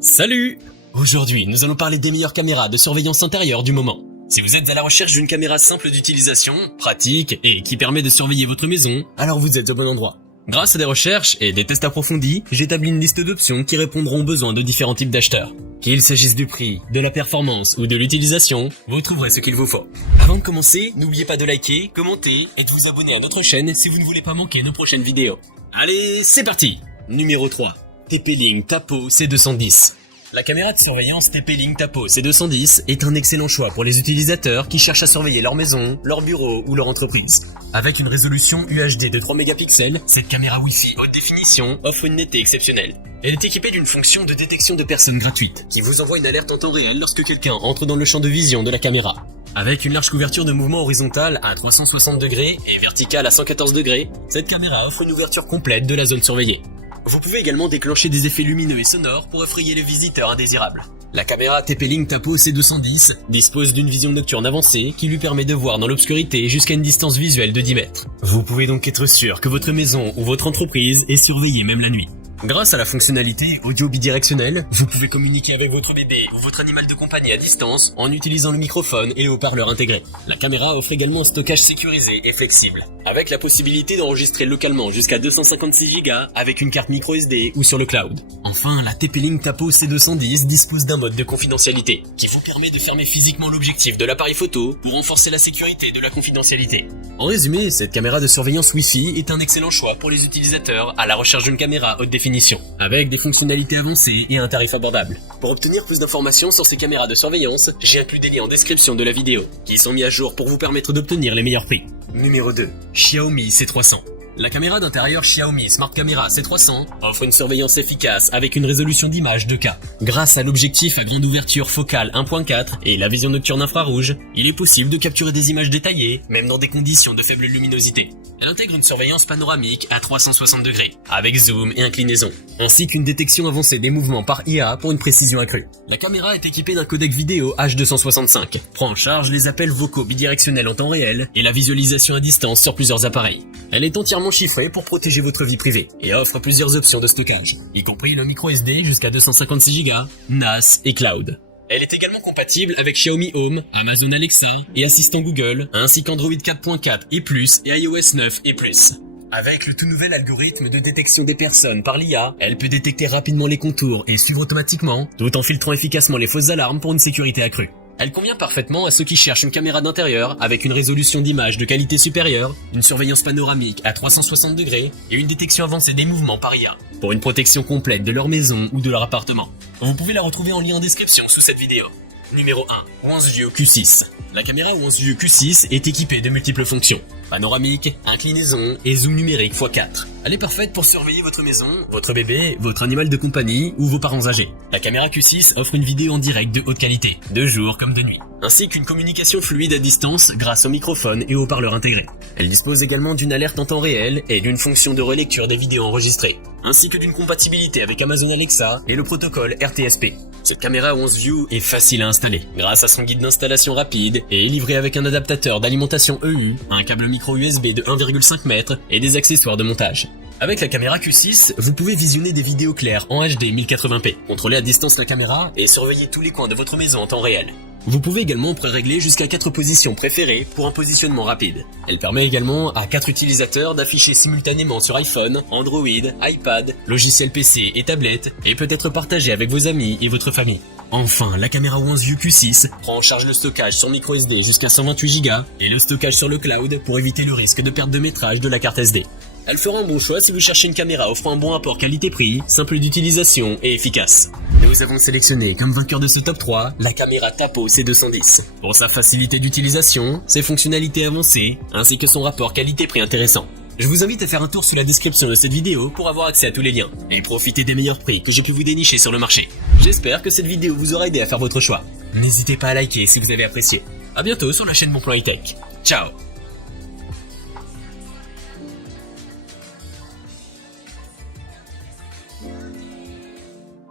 Salut! Aujourd'hui, nous allons parler des meilleures caméras de surveillance intérieure du moment. Si vous êtes à la recherche d'une caméra simple d'utilisation, pratique et qui permet de surveiller votre maison, alors vous êtes au bon endroit. Grâce à des recherches et des tests approfondis, j'établis une liste d'options qui répondront aux besoins de différents types d'acheteurs. Qu'il s'agisse du prix, de la performance ou de l'utilisation, vous trouverez ce qu'il vous faut. Avant de commencer, n'oubliez pas de liker, commenter et de vous abonner à notre chaîne si vous ne voulez pas manquer nos prochaines vidéos. Allez, c'est parti! Numéro 3. TP-Link Tapo C210. La caméra de surveillance TP-Link Tapo C210 est un excellent choix pour les utilisateurs qui cherchent à surveiller leur maison, leur bureau ou leur entreprise. Avec une résolution UHD de 3 mégapixels, cette caméra Wi-Fi haute définition offre une netteté exceptionnelle. Elle est équipée d'une fonction de détection de personnes gratuite, qui vous envoie une alerte en temps réel lorsque quelqu'un entre dans le champ de vision de la caméra. Avec une large couverture de mouvement horizontale à 360 degrés et verticale à 114 degrés, cette caméra offre une ouverture complète de la zone surveillée. Vous pouvez également déclencher des effets lumineux et sonores pour effrayer les visiteurs indésirables. La caméra TP-Link Tapo C210 dispose d'une vision nocturne avancée qui lui permet de voir dans l'obscurité jusqu'à une distance visuelle de 10 mètres. Vous pouvez donc être sûr que votre maison ou votre entreprise est surveillée même la nuit. Grâce à la fonctionnalité audio bidirectionnelle, vous pouvez communiquer avec votre bébé ou votre animal de compagnie à distance en utilisant le microphone et le haut-parleur intégré. La caméra offre également un stockage sécurisé et flexible, avec la possibilité d'enregistrer localement jusqu'à 256 Go avec une carte microSD ou sur le cloud. Enfin, la TP-Link Tapo C210 dispose d'un mode de confidentialité qui vous permet de fermer physiquement l'objectif de l'appareil photo pour renforcer la sécurité de la confidentialité. En résumé, cette caméra de surveillance Wi-Fi est un excellent choix pour les utilisateurs à la recherche d'une caméra haute définition, avec des fonctionnalités avancées et un tarif abordable. Pour obtenir plus d'informations sur ces caméras de surveillance, j'ai inclus des liens en description de la vidéo, qui sont mis à jour pour vous permettre d'obtenir les meilleurs prix. Numéro 2. Xiaomi C300. La caméra d'intérieur Xiaomi Smart Camera C300 offre une surveillance efficace avec une résolution d'image 2K. Grâce à l'objectif à grande ouverture focale 1.4 et la vision nocturne infrarouge, il est possible de capturer des images détaillées, même dans des conditions de faible luminosité. Elle intègre une surveillance panoramique à 360 degrés, avec zoom et inclinaison, ainsi qu'une détection avancée des mouvements par IA pour une précision accrue. La caméra est équipée d'un codec vidéo H265, prend en charge les appels vocaux bidirectionnels en temps réel et la visualisation à distance sur plusieurs appareils. Elle est entièrement chiffrée pour protéger votre vie privée et offre plusieurs options de stockage, y compris le micro SD jusqu'à 256 Go, NAS et cloud. Elle est également compatible avec Xiaomi Home, Amazon Alexa et Assistant Google, ainsi qu'Android 4.4 et plus et iOS 9 et plus. Avec le tout nouvel algorithme de détection des personnes par l'IA, elle peut détecter rapidement les contours et suivre automatiquement, tout en filtrant efficacement les fausses alarmes pour une sécurité accrue. Elle convient parfaitement à ceux qui cherchent une caméra d'intérieur avec une résolution d'image de qualité supérieure, une surveillance panoramique à 360 degrés et une détection avancée des mouvements par IA, pour une protection complète de leur maison ou de leur appartement. Vous pouvez la retrouver en lien en description sous cette vidéo. Numéro 1. OneView Q6. La caméra OneView Q6 est équipée de multiples fonctions. Panoramique, inclinaison et zoom numérique x4. Elle est parfaite pour surveiller votre maison, votre bébé, votre animal de compagnie ou vos parents âgés. La caméra Q6 offre une vidéo en direct de haute qualité, de jour comme de nuit, ainsi qu'une communication fluide à distance grâce au microphone et au haut-parleur intégré. Elle dispose également d'une alerte en temps réel et d'une fonction de relecture des vidéos enregistrées, ainsi que d'une compatibilité avec Amazon Alexa et le protocole RTSP. Cette caméra OneView est facile à installer, grâce à son guide d'installation rapide et est livrée avec un adaptateur d'alimentation EU, un câble micro USB de 1,5 m et des accessoires de montage. Avec la caméra Q6, vous pouvez visionner des vidéos claires en HD 1080p, contrôler à distance la caméra et surveiller tous les coins de votre maison en temps réel. Vous pouvez également pré-régler jusqu'à 4 positions préférées pour un positionnement rapide. Elle permet également à 4 utilisateurs d'afficher simultanément sur iPhone, Android, iPad, logiciel PC et tablette et peut être partagée avec vos amis et votre famille. Enfin, la caméra OneView Q6 prend en charge le stockage sur microSD jusqu'à 128 Go et le stockage sur le cloud pour éviter le risque de perte de métrage de la carte SD. Elle fera un bon choix si vous cherchez une caméra offrant un bon rapport qualité-prix, simple d'utilisation et efficace. Nous avons sélectionné comme vainqueur de ce top 3 la caméra Tapo C210 pour sa facilité d'utilisation, ses fonctionnalités avancées ainsi que son rapport qualité-prix intéressant. Je vous invite à faire un tour sur la description de cette vidéo pour avoir accès à tous les liens et profiter des meilleurs prix que j'ai pu vous dénicher sur le marché. J'espère que cette vidéo vous aura aidé à faire votre choix. N'hésitez pas à liker si vous avez apprécié. A bientôt sur la chaîne Bon Plan High Tech. Ciao.